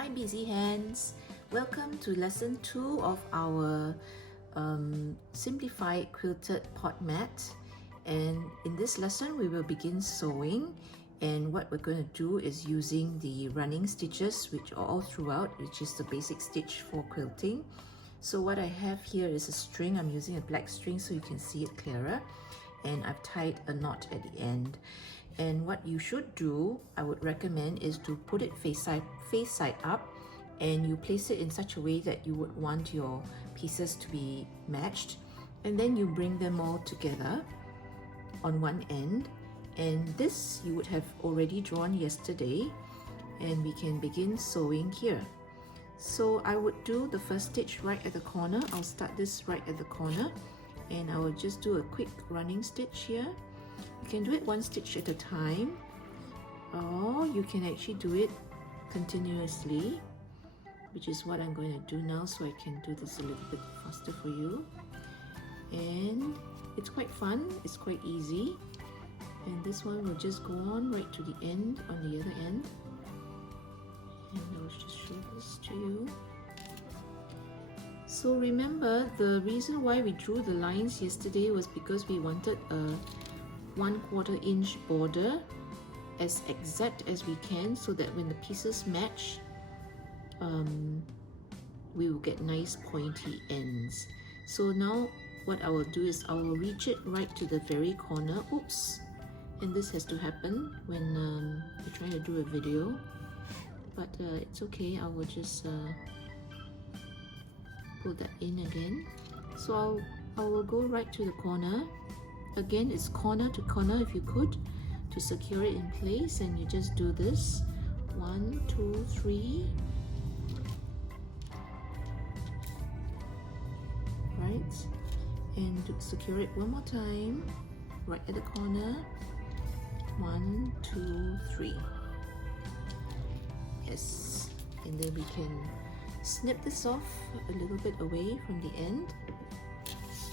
Hi busy hands, welcome to lesson 2 of our Simplified Quilted pot mat. And in this lesson we will begin sewing, and what we're going to do is using the running stitches which are all throughout, which is the basic stitch for quilting. So what I have here is a string. I'm using a black string so you can see it clearer, and I've tied a knot at the end. And what you should do, I would recommend, is to put it face side up, and you place it in such a way that you would want your pieces to be matched, and then you bring them all together on one end. And this you would have already drawn yesterday, and we can begin sewing here. So I would do the first stitch right at the corner. I'll start this right at the corner, and I will just do a quick running stitch here. You can do it one stitch at a time, or you can actually do it continuously, which is what I'm going to do now, so I can do this a little bit faster for you. And it's quite fun, it's quite easy. And this one will just go on right to the end on the other end. And I'll just show this to you. So remember, the reason why we drew the lines yesterday was because we wanted a 1/4 inch border as exact as we can, so that when the pieces match, we will get nice pointy ends. So now what I will do is I will reach it right to the very corner. Oops! And this has to happen when you're trying to do a video, but it's okay. I will just pull that in again. So I will go right to the corner. Again, it's corner to corner if you could, to secure it in place, and you just do this 1, 2, 3, right, and to secure it one more time right at the corner, 1, 2, 3. Yes, and then we can snip this off a little bit away from the end,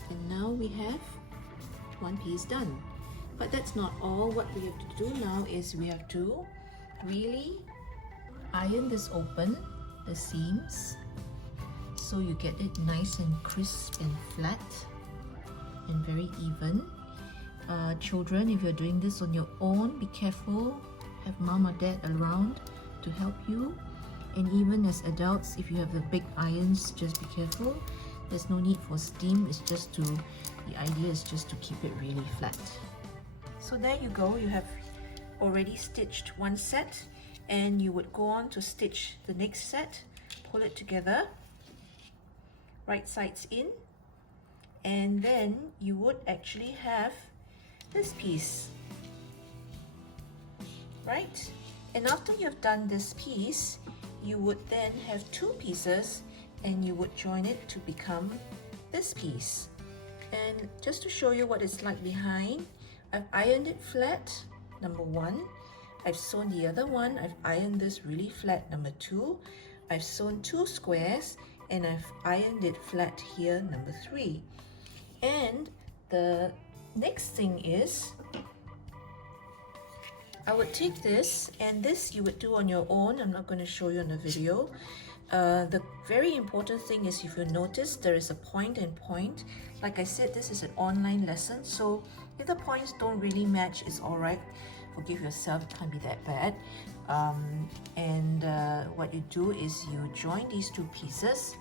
and now we have one piece done. But that's not all. What we have to do now is we have to really iron this open, the seams, so you get it nice and crisp and flat and very even. Children, if you're doing this on your own, be careful, have mom or dad around to help you. And even as adults, if you have the big irons, just be careful. There's no need for steam, it's just to, the idea is just to keep it really flat. So there you go, you have already stitched one set, and you would go on to stitch the next set, pull it together, right sides in, and then you would actually have this piece, right? And after you've done this piece, you would then have two pieces, and you would join it to become this piece. And just to show you what it's like behind, I've ironed it flat, number 1. I've sewn the other one, I've ironed this really flat, number 2. I've sewn 2 squares, and I've ironed it flat here, number 3. And the next thing is, I would take this, and this you would do on your own. I'm not going to show you on the video. The very important thing is, if you notice, there is a point and point. Like I said, this is an online lesson, so if the points don't really match, it's alright. Forgive yourself, it can't be that bad. What you do is you join these two pieces,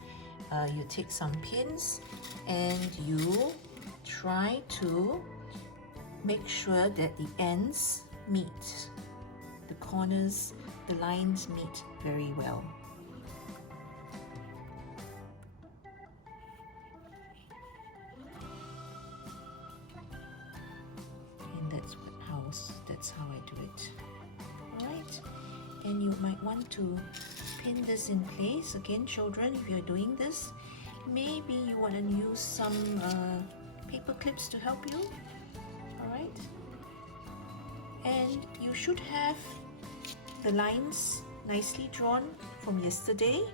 you take some pins, and you try to make sure that the ends meet, the corners, the lines meet very well. And that's how I do it. Alright, and you might want to pin this in place. Again, children, if you're doing this, maybe you want to use some paper clips to help you. Alright, and you should have the lines nicely drawn from yesterday.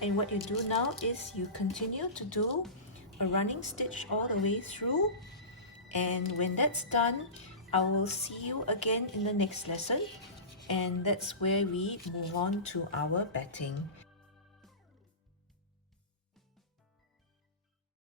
And what you do now is you continue to do a running stitch all the way through, and when that's done, I will see you again in the next lesson, and that's where we move on to our batting.